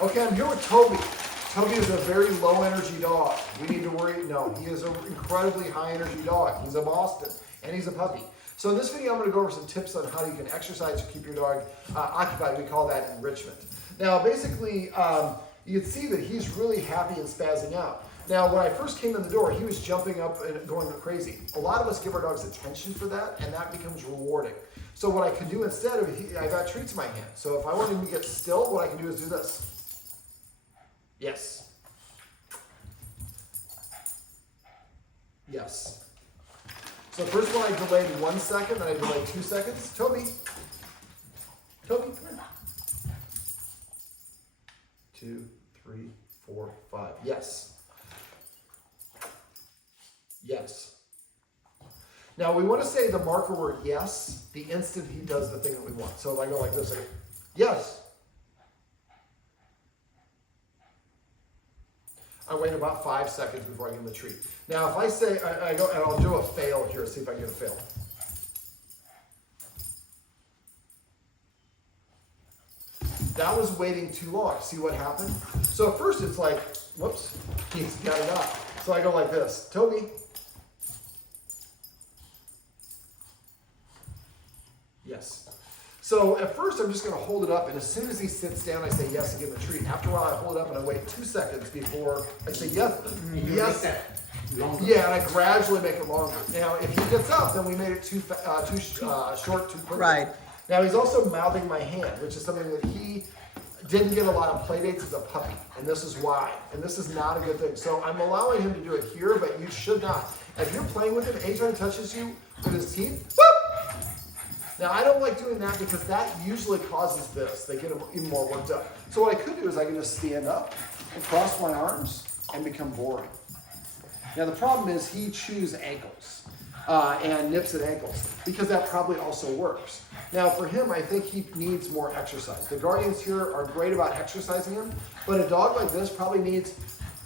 Okay, I'm here with Toby. Toby is a very low energy dog. We need to worry, no, he is an incredibly high energy dog. He's a Boston and he's a puppy. So in this video, I'm going to go over some tips on how you can exercise to keep your dog occupied. We call that enrichment. Now, basically, you can see that he's really happy and spazzing out. Now, when I first came in the door, he was jumping up and going crazy. A lot of us give our dogs attention for that, and that becomes rewarding. So what I could do instead of, I got treats in my hand. So if I want him to get still, what I can do is do this. Yes. Yes. So first one I delayed 1 second, then I delayed 2 seconds. Toby. Toby, come here. 2, 3, 4, 5. Yes. Yes. Now we want to say the marker word yes the instant he does the thing that we want. So if I go like this, I go, yes. I wait about 5 seconds before I give him the treat. Now if I say, I go, and I'll do a fail here, see if I can get a fail. That was waiting too long. See what happened? So at first it's like, whoops, he's got it up. So I go like this, Toby. Yes. So at first I'm just going to hold it up, and as soon as he sits down, I say yes and give him a treat. After a while, I hold it up and I wait 2 seconds before I say yes. Yes. Yeah, and I gradually make it longer. Now, if he gets up, then we made it too short, too quickly. Right. Now he's also mouthing my hand, which is something that he didn't get a lot of play dates as a puppy, and this is why. And this is not a good thing. So I'm allowing him to do it here, but you should not. If you're playing with him, anytime he touches you with his teeth, whoop! Now I don't like doing that because that usually causes this. They get even more worked up. So what I could do is I can just stand up and cross my arms and become boring. Now the problem is he chews ankles and nips at ankles because that probably also works. Now for him, I think he needs more exercise. The Guardians here are great about exercising him, but a dog like this probably needs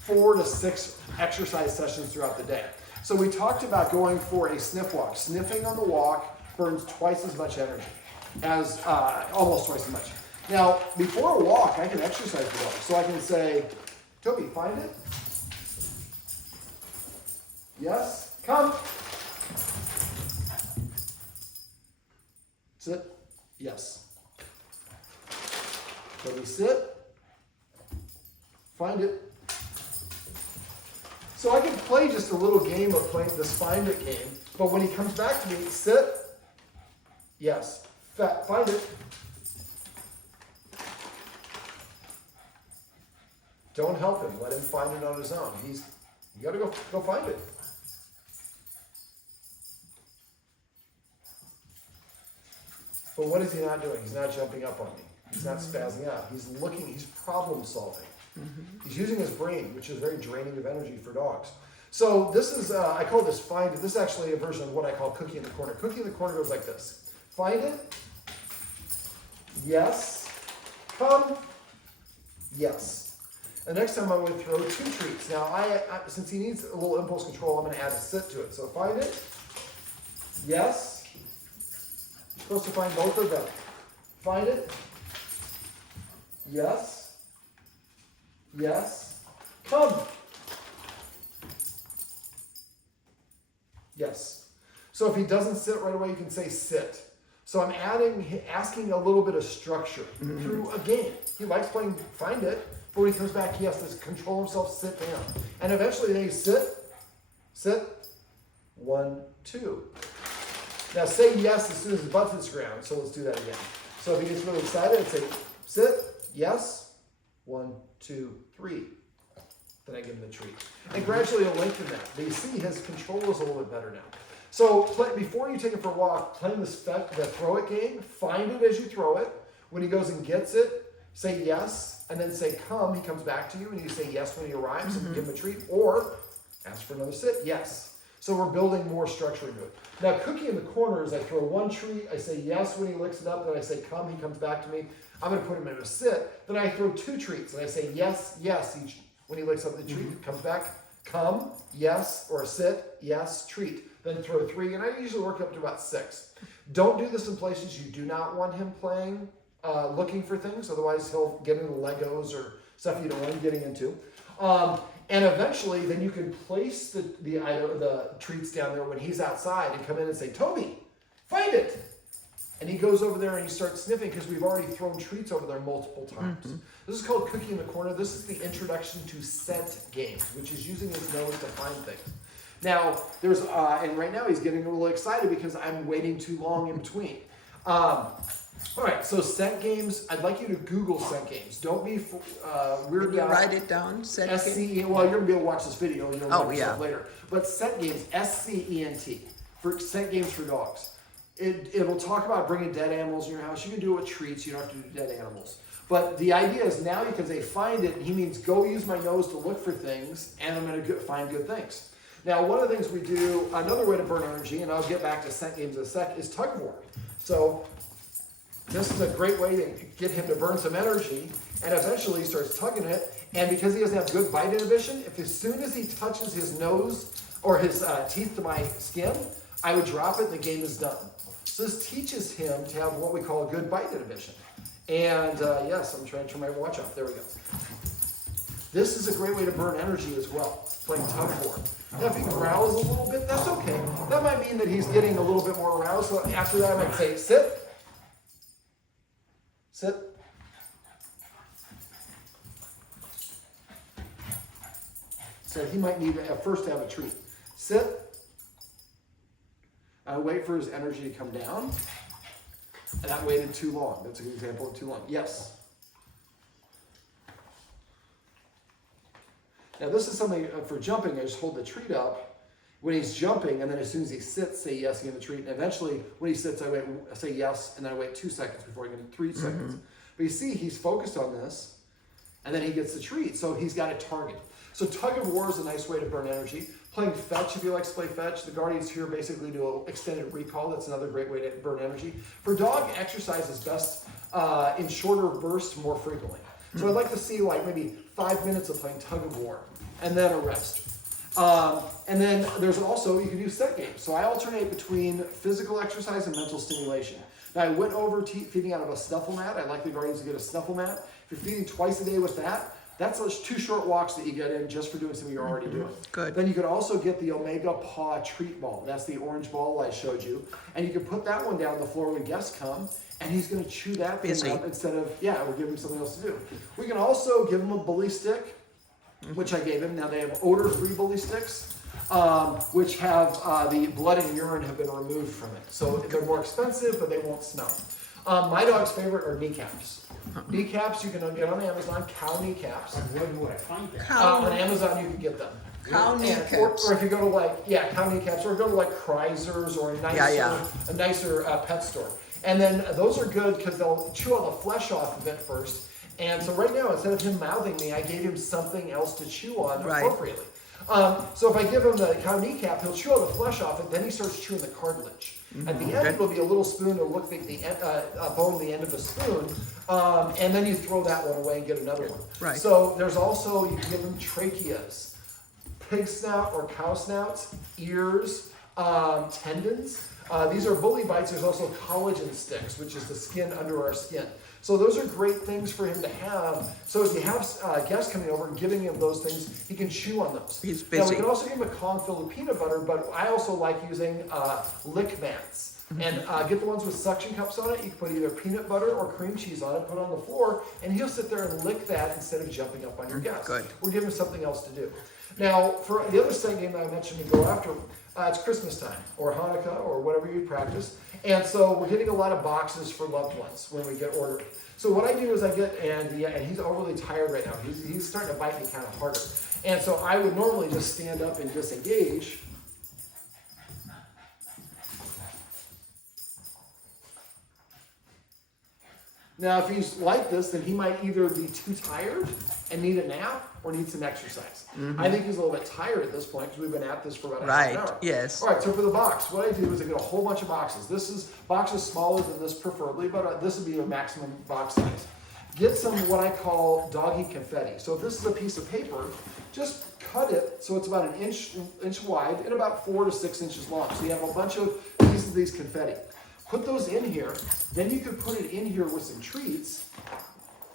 4 to 6 exercise sessions throughout the day. So we talked about going for a sniff walk. Sniffing on the walk burns twice as much energy, as almost twice as much. Now, before a walk, I can exercise the dog. So I can say, Toby, find it. Yes, come. Sit. Yes. Toby, sit. Find it. So I can play just a little game of playing this find it game, but when he comes back to me, sit. Yes. Find it. Don't help him. Let him find it on his own. You got to go find it. But what is he not doing? He's not jumping up on me. He's not spazzing out. He's looking. He's problem solving. He's using his brain, which is very draining of energy for dogs. So this is, I call this find it. This is actually a version of what I call cookie in the corner. Cookie in the corner goes like this. Find it. Yes. Come. Yes. The next time I'm going to throw 2 treats. Now, since he needs a little impulse control, I'm going to add a sit to it. So find it. Yes. You're supposed to find both of them. Find it. Yes. Yes. Come. Yes. So if he doesn't sit right away, you can say sit. So I'm asking a little bit of structure through a game. He likes playing find it, but when he comes back, he has to control himself, sit down. And eventually they sit, 1, 2. Now say yes as soon as his butt hits the ground, so let's do that again. So if he gets really excited, I'd say sit, yes, 1, 2, 3. Then I give him the treat. And gradually I'll lengthen that. But you see his control is a little bit better now. So before you take it for a walk, playing the throw it game, find it as you throw it. When he goes and gets it, say yes, and then say come. He comes back to you, and you say yes when he arrives, and give him a treat. Or ask for another sit, yes. So we're building more structure into it. Now, cookie in the corner is I throw 1 treat, I say yes when he licks it up, then I say come, he comes back to me. I'm going to put him in a sit. Then I throw 2 treats, and I say yes, yes each. When he licks up the treat, it comes back, come, yes, or a sit, yes, treat. Then throw 3, and I usually work up to about 6. Don't do this in places you do not want him playing looking for things. Otherwise, he'll get into Legos or stuff you don't want him getting into. And eventually, then you can place the treats down there when he's outside and come in and say, Toby, find it. And he goes over there and he starts sniffing because we've already thrown treats over there multiple times. Mm-hmm. This is called Cookie in the Corner. This is the introduction to scent games, which is using his nose to find things. Now, there's, and right now he's getting a little excited because I'm waiting too long in between. All right, so scent games, I'd like you to Google scent games. Don't be weirded out. Write it down, scent S-C-E, well, you're going to be able to watch this video. You'll watch stuff later. But scent games, S-C-E-N-T, for scent games for dogs. It'll talk about bringing dead animals in your house. You can do it with treats. You don't have to do dead animals. But the idea is now you can say, find it. And he means go use my nose to look for things, and I'm going to find good things. Now, one of the things we do, another way to burn energy, and I'll get back to scent games in a sec, is tug of war. So this is a great way to get him to burn some energy, and eventually he starts tugging it. And because he doesn't have good bite inhibition, if as soon as he touches his nose or his teeth to my skin, I would drop it and the game is done. So this teaches him to have what we call a good bite inhibition. And yes, I'm trying to turn my watch off. There we go. This is a great way to burn energy as well, playing tug of war. Now, if he growls a little bit, that's okay. That might mean that he's getting a little bit more aroused. So after that, I might say, sit. Sit. So he might need at first to have a treat. Sit. I wait for his energy to come down. And I waited too long. That's a good example of too long. Yes. Now this is something for jumping. I just hold the treat up when he's jumping, and then as soon as he sits, say yes, give him the treat. And eventually, when he sits, I say yes, and then I wait 2 seconds before I give him 3 seconds. But you see, he's focused on this, and then he gets the treat. So he's got a target. So tug of war is a nice way to burn energy. Playing fetch, if you like to play fetch, the guardians here basically do an extended recall. That's another great way to burn energy. For dog, exercise is best in shorter bursts more frequently. So I'd like to see like maybe 5 minutes of playing tug of war and then a rest. And then there's also, you can do set games. So I alternate between physical exercise and mental stimulation. Now I went over feeding out of a snuffle mat. I like the guardians to get a snuffle mat. If you're feeding twice a day with that, that's 2 short walks that you get in just for doing something you're already doing. Good. Then you could also get the Omega Paw treat ball. That's the orange ball I showed you. And you can put that one down on the floor when guests come, and he's going to chew that thing up instead of, we're giving him something else to do. We can also give him a bully stick, which I gave him. Now they have odor-free bully sticks, which have the blood and urine have been removed from it. So they're more expensive, but they won't smell. My dog's favorite are kneecaps. Kneecaps you can get on Amazon, cow kneecaps. Where do I find that? On Amazon you can get them. Cow kneecaps. Or if you go to cow kneecaps, or go to like Kreiser's or a nicer pet store. And then those are good because they'll chew all the flesh off of it first. And so right now, instead of him mouthing me, I gave him something else to chew on appropriately. So if I give him the cow kneecap, he'll chew all the flesh off it, then he starts chewing the cartilage. At the end, it'll be a little spoon, it'll look like the bone at the end of a spoon, and then you throw that one away and get another one. Right. So there's also, you can give them tracheas, pig snout or cow snouts, ears, tendons. These are bully bites. There's also collagen sticks, which is the skin under our skin. So those are great things for him to have. So if you have guests coming over and giving him those things, he can chew on those. He's busy. Now we can also give him a Kong filled with peanut butter, but I also like using lick mats. And get the ones with suction cups on it. You can put either peanut butter or cream cheese on it, put it on the floor, and he'll sit there and lick that instead of jumping up on your guest. Good. We're giving him something else to do. Now, for the other set game that I mentioned to go after, it's Christmas time or Hanukkah or whatever you practice. And so we're getting a lot of boxes for loved ones when we get ordered. So what I do is I get, and he's overly tired right now. He's starting to bite me kind of harder. And so I would normally just stand up and disengage. Now, if he's like this, then he might either be too tired and need a nap or need some exercise. I think he's a little bit tired at this point because we've been at this for about half an hour. Yes. All right, so for the box, what I do is I get a whole bunch of boxes. This is boxes smaller than this preferably, but this would be a maximum box size. Get some what I call doggy confetti. So if this is a piece of paper, just cut it so it's about an inch wide and about 4 to 6 inches long. So you have a bunch of pieces of these confetti. Put those in here. Then you could put it in here with some treats.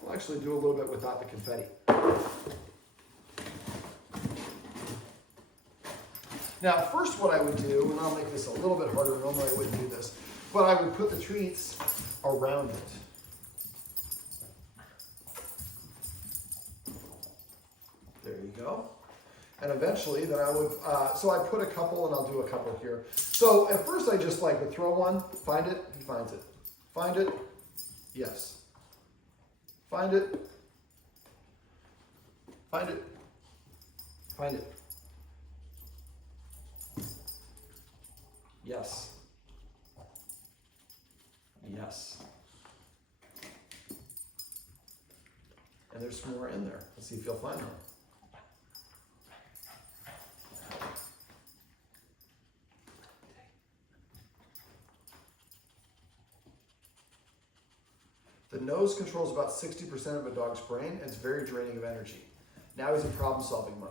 We'll actually do a little bit without the confetti. Now, first what I would do, and I'll make this a little bit harder, normally I wouldn't do this, but I would put the treats around it. There you go. And eventually then I would, so I put a couple and I'll do a couple here. So at first I just like would throw one, find it, he finds it. Find it, yes. Find it, find it, find it. Yes. Yes. And there's some more in there. Let's see if you'll find them. The nose controls about 60% of a dog's brain, and it's very draining of energy. Now he's in problem-solving mode.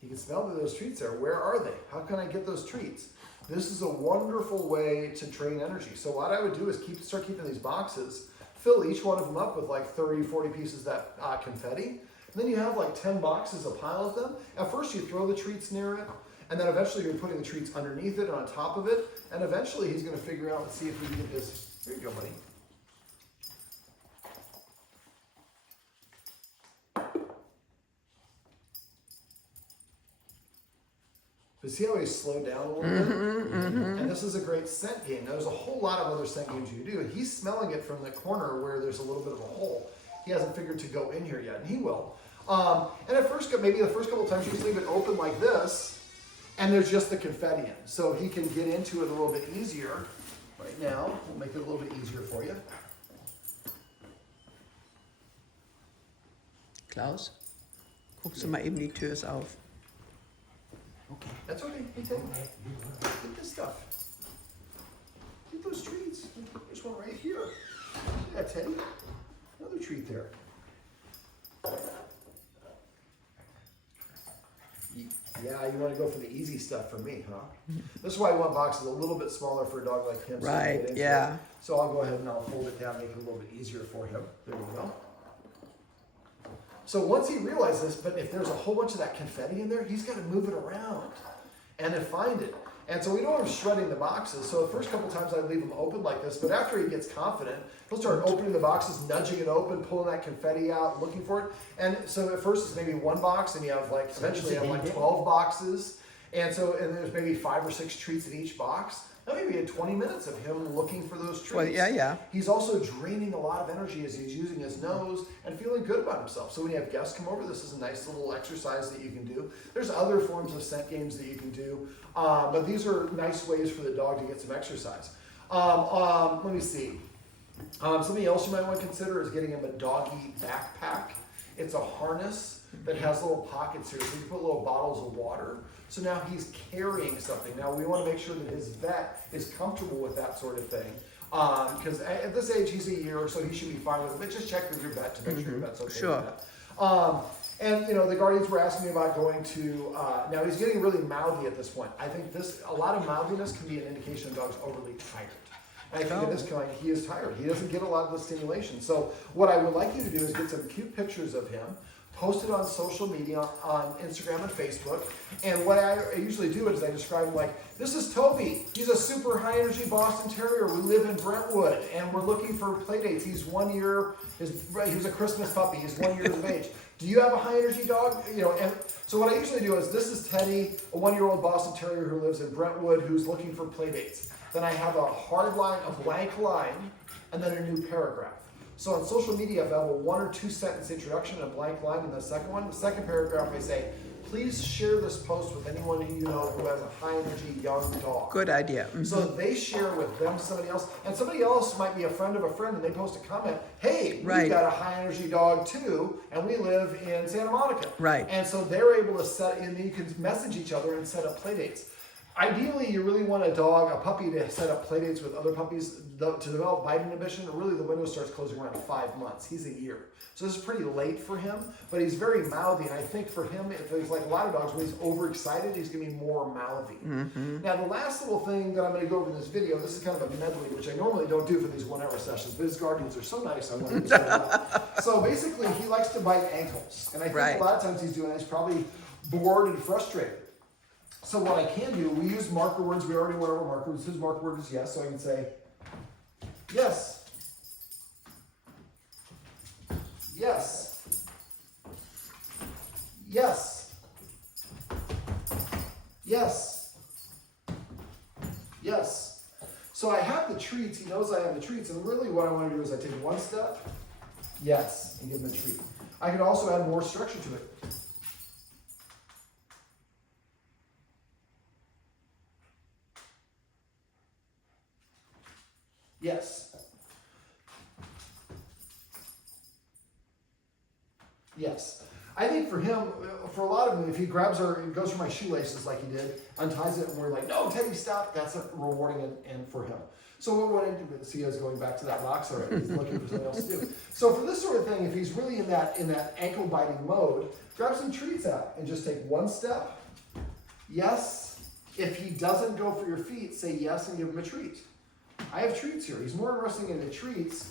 He can smell those treats there. Where are they? How can I get those treats? This is a wonderful way to drain energy. So what I would do is start keeping these boxes, fill each one of them up with like 30, 40 pieces of that confetti. And then you have like 10 boxes, a pile of them. At first you throw the treats near it, and then eventually you're putting the treats underneath it, on top of it, and eventually he's gonna figure out, let's see if we can get this. Here you go, buddy. But see how he's slowed down a little bit? And this is a great scent game. Now, there's a whole lot of other scent games you can do. And he's smelling it from the corner where there's a little bit of a hole. He hasn't figured to go in here yet, and he will. And at first, maybe the first couple of times you just leave it open like this, and there's just the confetti in. So he can get into it a little bit easier. Right now, we'll make it a little bit easier for you. Klaus, guckst du mal eben die Tür ist auf. Okay. That's okay. Hey, Teddy. Get this stuff. Get those treats. There's one right here. Yeah, Teddy. Another treat there. Yeah, you want to go for the easy stuff for me, huh? This is why I want boxes a little bit smaller for a dog like him. So Right, yeah. It. So I'll go ahead and I'll fold it down, make it a little bit easier for him. There we go. So once he realizes this, but if there's a whole bunch of that confetti in there, he's got to move it around and then find it. And so we don't want him shredding the boxes. So the first couple times I leave them open like this, but after he gets confident, he'll start opening the boxes, nudging it open, pulling that confetti out, looking for it. And so at first it's maybe one box, and you have like, eventually you have like 12 boxes. And there's maybe 5 or 6 treats in each box. Now maybe 20 minutes of him looking for those treats. Well, yeah. He's also draining a lot of energy as he's using his nose and feeling good about himself. So when you have guests come over, this is a nice little exercise that you can do. There's other forms of scent games that you can do, but these are nice ways for the dog to get some exercise. Let me see. Something else you might want to consider is getting him a doggy backpack. It's a harness that has little pockets here, so you can put little bottles of water. So now he's carrying something. Now we want to make sure that his vet is comfortable with that sort of thing. Because at this age, he's a year, so he should be fine with it. But just check with your vet to make sure your vet's okay Sure. with that. And the guardians were asking me about going to, now he's getting really mouthy at this point. I think a lot of mouthiness can be an indication a dog's overly tired. And I think at this point, he is tired. He doesn't get a lot of the stimulation. So what I would like you to do is get some cute pictures of him, post it on social media, on Instagram and Facebook. And what I usually do is I describe him like, this is Toby. He's a super high energy Boston Terrier. We live in Brentwood and we're looking for play dates. He's 1 year, he was a Christmas puppy. He's 1 year of age. Do you have a high energy dog? And so what I usually do is, this is Teddy, a 1-year-old Boston Terrier who lives in Brentwood, who's looking for play dates. Then I have a hard line, a blank line, and then a new paragraph. So on social media, if I have a 1 or 2 sentence introduction and a blank line in the second one, the second paragraph I say, please share this post with anyone who you know who has a high energy young dog. Good idea. So they share with them somebody else, and somebody else might be a friend of a friend, and they post a comment, hey, we've got a high energy dog too, and we live in Santa Monica. Right. And so they're able to set, and you can message each other and set up play dates. Ideally, you really want a puppy to set up play dates with other puppies to develop bite inhibition. Really, the window starts closing around 5 months. He's a year. So this is pretty late for him, but he's very mouthy. And I think for him, if he's like a lot of dogs, when he's overexcited, he's going to be more mouthy. Now, the last little thing that I'm going to go over in this video, this is kind of a medley, which I normally don't do for these 1 hour sessions, but his guardians are so nice, I wanted to set it up. So basically, he likes to bite ankles. And I think a lot of times he's doing that. He's probably bored and frustrated. So what I can do, we use marker words. We already went over marker words. His marker word is yes, so I can say yes. Yes. Yes. Yes. Yes. So I have the treats. He knows I have the treats. And really what I want to do is I take 1 step, yes, and give him a treat. I could also add more structure to it. Yes. Yes. I think for him, for a lot of them, if he grabs her and goes for my shoelaces like he did, unties it, and we're like, no, Teddy, stop, that's rewarding and for him. So what we want to do, see, is going back to that box already. He's looking for something else to do. So for this sort of thing, if he's really in that ankle biting mode, grab some treats out and just take 1 step. Yes. If he doesn't go for your feet, say yes and give him a treat. I have treats here. He's more interested in the treats,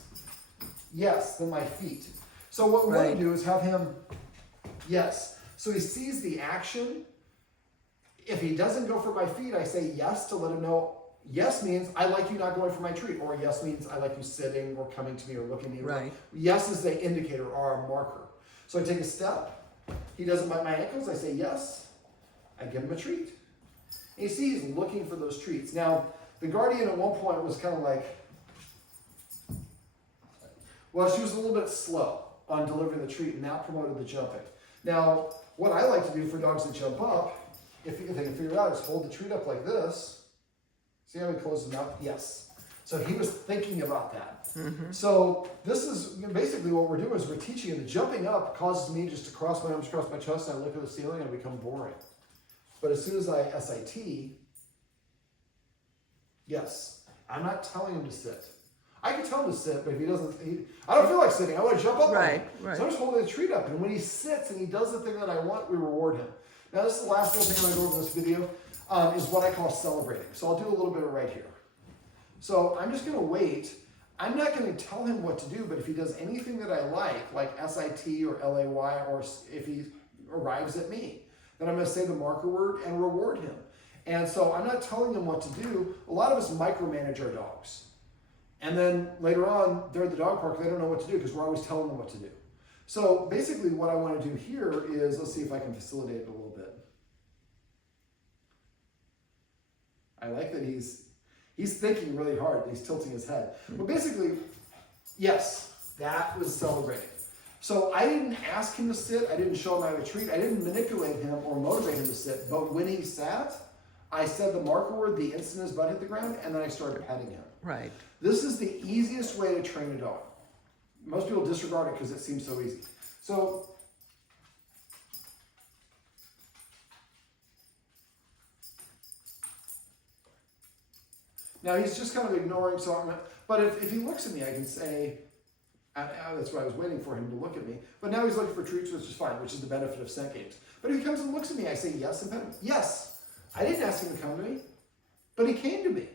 yes, than my feet. So what we want to do is have him, yes. So he sees the action. If he doesn't go for my feet, I say yes to let him know. Yes means I like you not going for my treat, or yes means I like you sitting or coming to me or looking at me. Right. Yes is the indicator or a marker. So I take a step. He doesn't bite my ankles. I say yes. I give him a treat. And you see he's looking for those treats. Now, the guardian at one point was kind of like, well, she was a little bit slow on delivering the treat, and that promoted the jumping. Now, what I like to do for dogs that jump up, if they can figure it out, is hold the treat up like this. See how he closes his mouth? Yes. So he was thinking about that. So this is basically what we're doing is we're teaching him. The jumping up causes me just to cross my arms across my chest, and I look at the ceiling and I become boring. But as soon as I SIT, yes. I'm not telling him to sit. I can tell him to sit, but if he doesn't, I don't feel like sitting. I want to jump up on him. So I'm just holding the treat up. And when he sits and he does the thing that I want, we reward him. Now, this is the last little thing I'm going to go over in this video, is what I call celebrating. So I'll do a little bit of right here. So I'm just going to wait. I'm not going to tell him what to do, but if he does anything that I like SIT or LAY, or if he arrives at me, then I'm going to say the marker word and reward him. And so I'm not telling them what to do. A lot of us micromanage our dogs. And then later on, they're at the dog park, they don't know what to do because we're always telling them what to do. So basically what I want to do here is, let's see if I can facilitate it a little bit. I like that he's thinking really hard. He's tilting his head. But basically, yes, that was celebrating. So I didn't ask him to sit. I didn't show him how to treat. I didn't manipulate him or motivate him to sit. But when he sat, I said the marker word the instant his butt hit the ground, and then I started petting him. Right. This is the easiest way to train a dog. Most people disregard it because it seems so easy. So now he's just kind of ignoring. But if he looks at me, I can say, that's why I was waiting for him to look at me. But now he's looking for treats, which is fine, which is the benefit of scent games. But if he comes and looks at me, I say yes and pet him. Yes. I didn't ask him to come to me, but he came to me.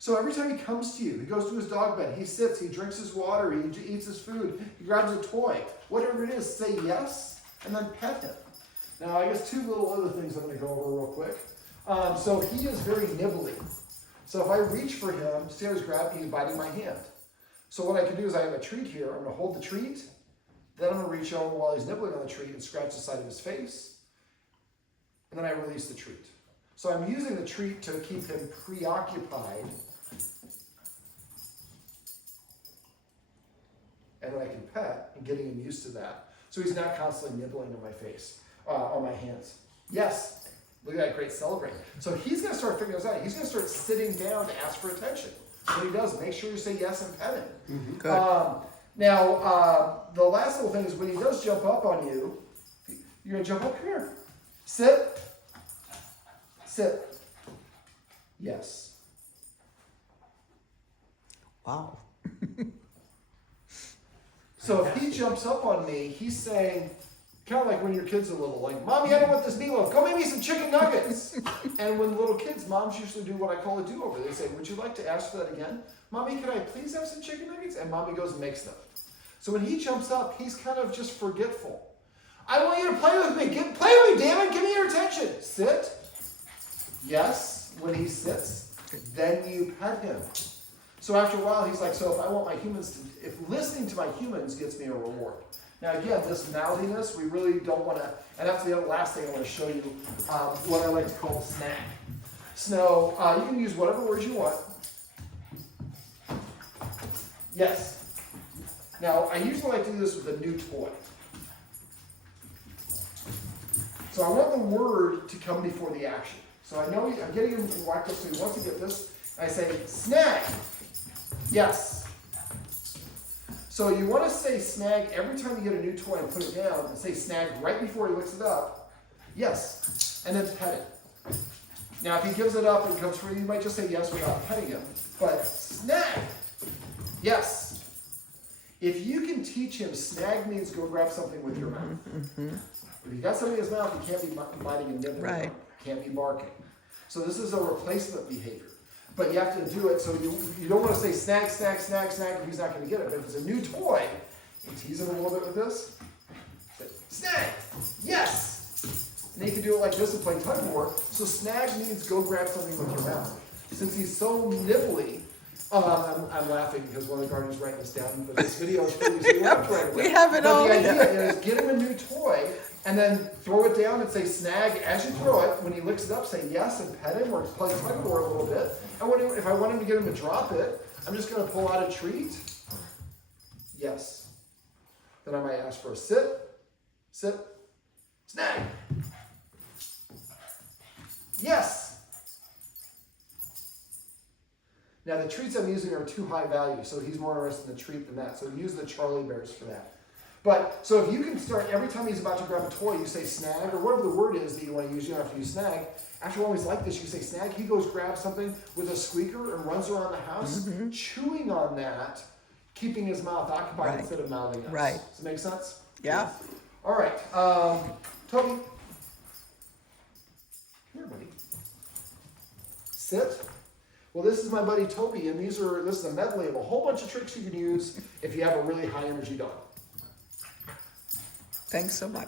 So every time he comes to you, he goes to his dog bed, he sits, he drinks his water, he eats his food, he grabs a toy, whatever it is, say yes, and then pet him. Now, I guess 2 little other things I'm going to go over real quick. So he is very nibbly. So if I reach for him, see how he's grabbing, he's biting my hand. So what I can do is I have a treat here. I'm going to hold the treat, then I'm going to reach over while he's nibbling on the treat and scratch the side of his face, and then I release the treat. So I'm using the treat to keep him preoccupied, and then I can pet and getting him used to that. So he's not constantly nibbling on my face, on my hands. Yes, look at that great celebrating. So he's going to start figuring this out. He's going to start sitting down to ask for attention. When he does, make sure you say yes and pet him. Now, the last little thing is when he does jump up on you, you're going to jump up here. Sit. Sit. Yes. Wow. So if he jumps up on me, he's saying, kind of like when your kids are little, like, Mommy, I don't want this meatloaf. Go make me some chicken nuggets. And when little kids, moms usually do what I call a do-over. They say, would you like to ask for that again? Mommy, could I please have some chicken nuggets? And Mommy goes and makes them. So when he jumps up, he's kind of just forgetful. I want you to play with me. Play with me, damn it. Give me your attention. Sit. Yes. When he sits, then you pet him. So after a while, he's like, so if I want my humans to, if listening to my humans gets me a reward. Now again, this mouthiness, we really don't want to, and that's the last thing I want to show you, what I like to call the snag. So you can use whatever words you want. Yes. Now, I usually like to do this with a new toy. So I want the word to come before the action. So I know I'm getting him whacked up, so he wants to get this. I say, snag. Yes. So you want to say snag every time you get a new toy and put it down, and say snag right before he looks it up. Yes. And then pet it. Now, if he gives it up and comes for you, you might just say yes without petting him. But snag. Yes. If you can teach him, snag means go grab something with your mouth. If you got something in his mouth, he can't be biting and nibbling. Right. Can't be barking. So this is a replacement behavior. But you have to do it so you don't want to say snag, snag, snag, snag, or he's not going to get it. But if it's a new toy, you tease him a little bit with this. Say, snag! Yes! And then you can do it like this and play tug of war. So snag means go grab something with your mouth. Since he's so nibbly, I'm laughing because one of the guardians writing this down, but this video is pretty easy. We have it all. But the idea is get him a new toy and then throw it down and say snag as you throw it. When he licks it up, say yes and pet him or play tug of war a little bit. And if I want him to get him to drop it, I'm just going to pull out a treat. Yes. Then I might ask for a sit, snag. Yes. Now the treats I'm using are too high value, so he's more interested in the treat than that. So use the Charlie Bears for that. But, so if you can start, every time he's about to grab a toy, you say snag, or whatever the word is that you want to use, you don't have to use snag. After one always like this, you say snag, he goes grab something with a squeaker and runs around the house, chewing on that, keeping his mouth occupied instead of mouthing us. Right. Does that make sense? Yeah. All right, Toby. Come here, buddy. Sit. Well, this is my buddy Toby, and this is a medley of a whole bunch of tricks you can use if you have a really high energy dog. Thanks so much.